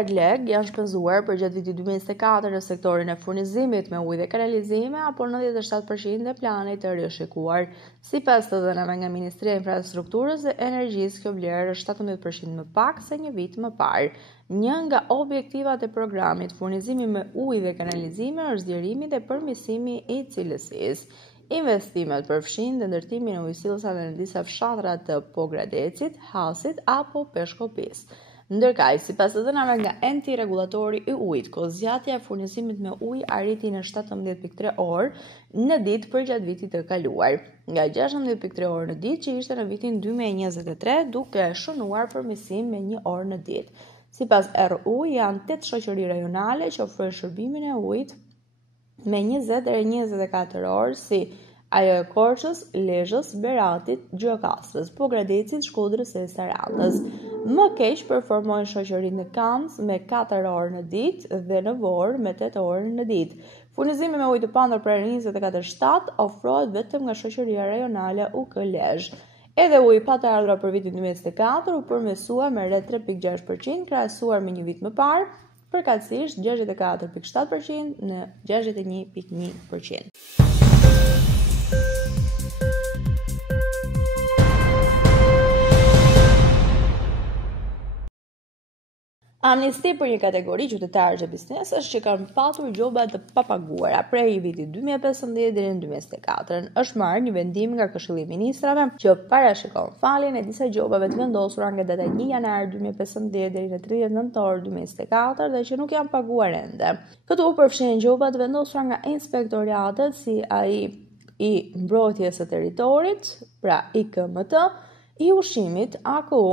miliard lekë janë shpenzuar për gjatë vitit 2024 në sektorin e furnizimit me ujë dhe kanalizime, apo 97% e planit të rishikuar. Sipas të dhënave nga Ministria e Infrastrukturës dhe Energjisë, kjo vlerë është 17% më pak se një vit më parë. Një nga objektivat e programit furnizimi me ujë dhe kanalizime është zgjerimi dhe përmirësimi i cilësisë. Investimet përfshin dhe ndërtimin e ujësillësave në disa fshatra të Pogradecit, Hasit apo Peshkopis. Ndërkaq, sipas të dhënave nga enti rregullatori i ujit, kozgjatja e furnizimit me ujë arriti në 17.3 orë në ditë për gjatë vitit të kaluar, nga 16.3 orë në ditë që ishte në vitin 2023, duke shënuar përmirësim me 1 orë në ditë. Sipas RU, janë 8 shoqëri rajonale që ofrojnë shërbimin e ujit me 20 deri 24 orë, si ajo e Korçës, Lezhës, Beratit, Gjokastrës, Pogradecit, Shkodrës e Sarandës. Më keq performojnë shoqëritë në Kams me 4 orë në ditë dhe në Vorë me 8 orë në ditë. Furnizimi me ujë të pandur për 24/7 ofrohet vetëm nga shoqëria rajonale UK Lezhë. Edhe uji pa të ardhura për vitin 2024 u përmirësua me rreth 3.6% krahasuar me një vit më parë, përkatësisht 64.7% në 61.1%. Amnisti për një kategori qytetarësh e biznesës që kanë patur gjoba të papaguara prej vitit 2015 deri në 2024. Është marrë një vendim nga Këshilli i Ministrave që parashikon faljen e disa gjobave të vendosura nga data 1 janar 2015 deri në 30 nëntor 2024 dhe që nuk janë paguar ende. Këtu përfshihen gjoba të vendosura nga inspektoratet si ai i mbrojtjes së territorit, pra IKMT, i ushqimit, AKU,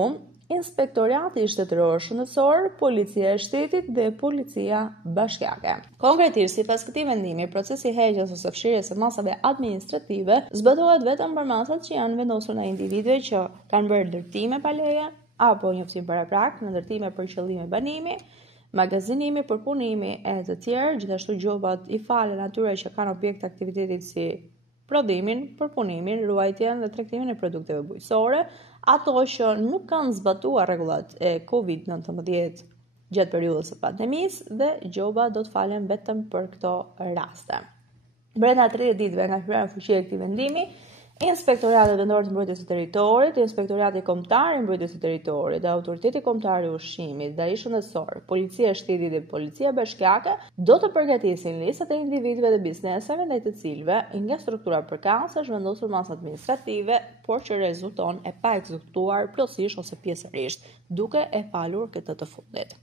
Inspektorati Shtetëror Shëndetësor, Policia e Shtetit dhe Policia Bashkiake. Konkretisht, sipas këtij vendimi, procesi i heqjes ose fshirjes së masave administrative zbatohet vetëm për masat që janë vendosur nga individëve që kanë bërë ndërtime pa leje apo njoftim paraprak në ndërtime për qëllime banimi, magazinimi, përpunimi e të tjerë, gjithashtu gjobat i falen atyre që kanë objekt aktivitetit si prodhimin, përpunimin, ruajtjen dhe tregtimin e produkteve bujqësore, ato që nuk kanë zbatuar rregullat e COVID-19 gjatë periudhës së pandemisë dhe gjoba do të falen vetëm për këto raste. Brenda 30 ditëve nga hyrja në fuqi e këtij vendimi, Inspektorati Vendor të Mbrojtjes së Territorit, Inspektorati Kombëtar i Mbrojtjes së Territorit, Autoriteti Kombëtar i Ushqimit, DAI Shëndetësor, Policia e Shtetit dhe Policia Bashkiake do të përgatisin listat e individëve dhe bizneseve ndaj të cilëve nga struktura përkatëse është vendosur masë administrative, por që rezulton e pa ekzekutuar plotësisht ose pjesërisht, duke e falur këtë të fundit.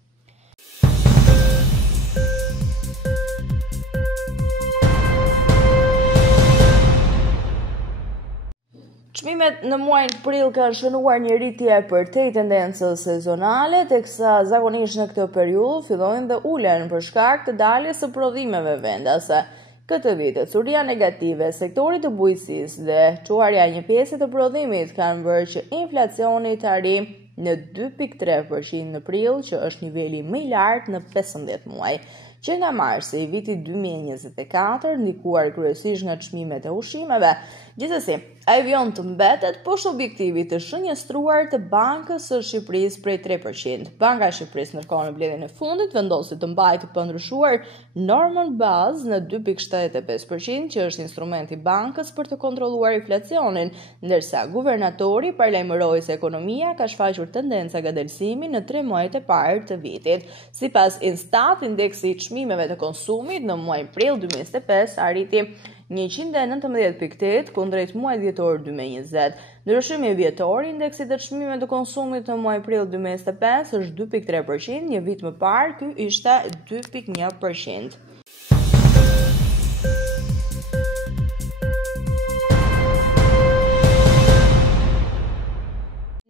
Çmimet në muajin prill kanë shënuar një rritje përtej tendencës sezonale, teksa zakonisht në këtë periudhë fillojnë dhe ulen për shkak të daljes së prodhimeve vendase. Këtë vit, curia negative e sektorit të bujqësisë dhe çuarja një pjesë të prodhimit kanë bërë që inflacioni të arrijë në 2.3% në prill, që është niveli më i lartë në 15 muaj. Që nga marsi i vitit 2024, ndikuar kryesisht nga çmimet e ushqimeve. Gjithsesi, ai vjon të mbetet poshtë objektivit të shënjestruar të Bankës së Shqipërisë prej 3%. Banka e Shqipërisë ndërkohë në mbledhjen e fundit vendosi të mbajë të pandryshuar normën bazë në 2.75%, që është instrumenti i bankës për të kontrolluar inflacionin, ndërsa guvernatori paralajmëroi se ekonomia ka shfaqur tendenca ngadalësimi në 3 muajt e parë të vitit. Sipas Instat, indeksi i çmimeve të konsumit në muajin prill 2025 arriti 119.8 kundrejt muajit dhjetor 2020. Ndryshimi vjetor i indeksit të çmimeve të konsumit në muajin prill 2025 është 2.3%, një vit më parë ky ishte 2.1%.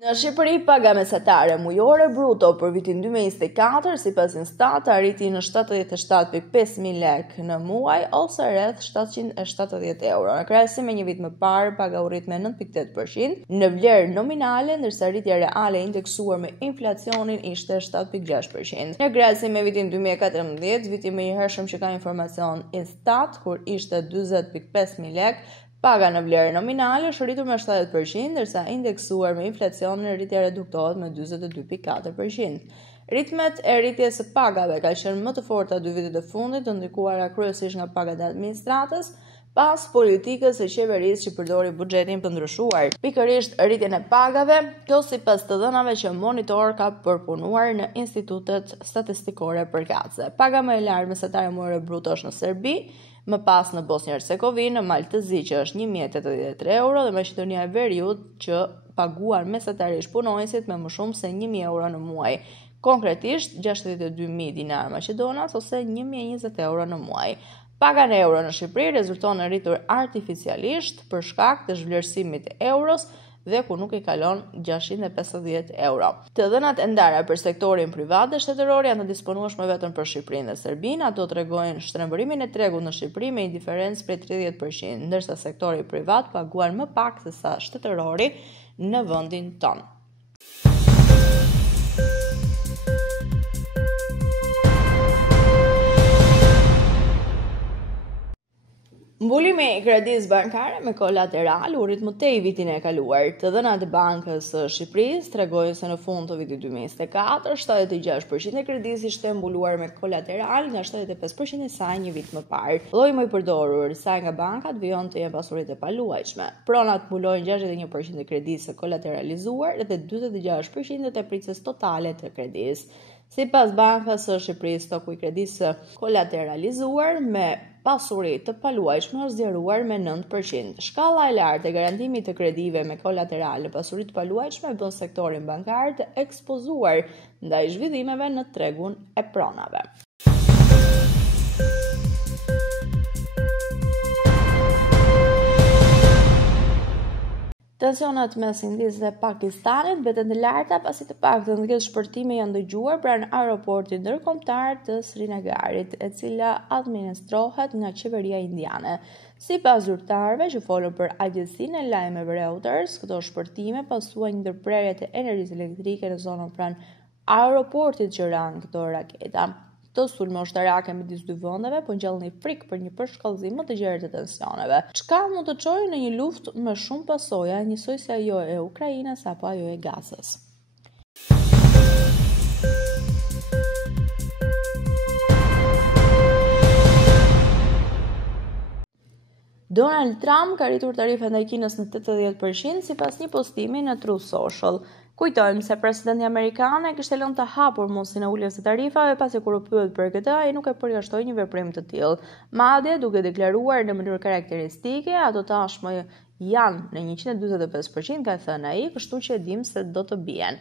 Në Shqipëri, paga mesatare mujore bruto për vitin 2024 sipas Instat arriti në 77.500 lekë në muaj ose rreth 770 euro. Në krahasim me një vit më parë, paga u rrit me 9.8% në vlerë nominale, ndërsa rritja reale indeksuar me inflacionin ishte 7.6%. Në krahasim me vitin 2014, viti më i hershëm që ka informacion Instat, kur ishte 40.500 lekë, paga në vlerë nominale është rritur me 70%, ndërsa indeksuar me inflacionin rritja reduktohet me 42.4%. Ritmet e rritjes së pagave ka qenë më të forta 2 vitet e fundit, të ndikuara kryesisht nga pagat e administratës, pas politikës së qeverisë që përdori buxhetin të ndryshuar. Pikërisht rritjen e pagave, kjo sipas të dhënave që Monitor ka përpunuar në institutet statistikore përkatëse. Paga më e lartë mesatare muajore bruto është në Serbi, më pas në Bosnjë-Hercegovinë, në Maltëzi që është 1083 euro dhe Maqedonia e Veriut që paguan mesatarisht punonësit me më shumë se 1000 euro në muaj. Konkretisht 62.000 dinar maqedonas ose 1020 euro në muaj. Paga në euro në Shqipëri rezulton në rritur artificialisht për shkak të zhvlerësimit të euros dhe ku nuk i kalon 650 euro. Të dhënat e ndara për sektorin privat dhe shtetëror janë të disponueshme vetëm për Shqipërinë dhe Serbinë, ato tregojnë shtrembërimin e tregut në Shqipëri me një diferencë prej 30%, ndërsa sektori privat paguan më pak se sa shtetërori në vendin tonë. Mbulimi i kredisë bankare me kolateral u rrit më tej vitin e kaluar. Të dhënat e Bankës së Shqipërisë tregojnë se në fund të vitit 2024, 76% e kredisë ishte mbuluar me kolateral nga 75% e saj një vit më parë. Lloji më i përdorur saj nga bankat vijon të jenë pasuritë e paluajtshme. Pronat mbulojnë 61% e kredisë kolateralizuar dhe 46% e tepërcës totale të kredisë. Sipas Bankës së Shqipërisë, stoku i kredisë kolateralizuar me pasuri të paluajtshme është zgjeruar me 9%. Shkalla e lartë e garantimit të kredive me kolateral në pasuri të paluajtshme bën sektorin bankar të ekspozuar ndaj zhvillimeve në tregun e pronave. Tensionet mes Indisë dhe Pakistanit mbeten të larta pasi të paktën 10 shpërtime janë dëgjuar pranë aeroportit ndërkombëtar të Srinagarit, e cila administrohet nga qeveria indiane. Sipas zyrtarëve që folën për agjencinë e lajmeve Reuters, këto shpërtime pasuan një ndërprerje të energjisë elektrike në zonën pranë aeroportit që ran këto raketa. Këto sulme ushtarake midis dy vendeve po ngjallnin frikë për një përshkallëzim më të gjerë të tensioneve. Çka mund të çojë në një luftë me shumë pasoja, njësoj si ajo e Ukrainës apo ajo e Gazës. Donald Trump ka rritur tarifet ndaj Kinës në 80% sipas një postimi në Truth Social. Kujtojmë se presidenti amerikan kishte lënë të hapur mundësinë e uljes së tarifave pasi kur u pyet për këtë, ai nuk e përjashtoi një veprim të tillë. Madje duke deklaruar në mënyrë karakteristike, ato tashmë janë në 145%, ka thënë ai, kështu që e dim se do të bien.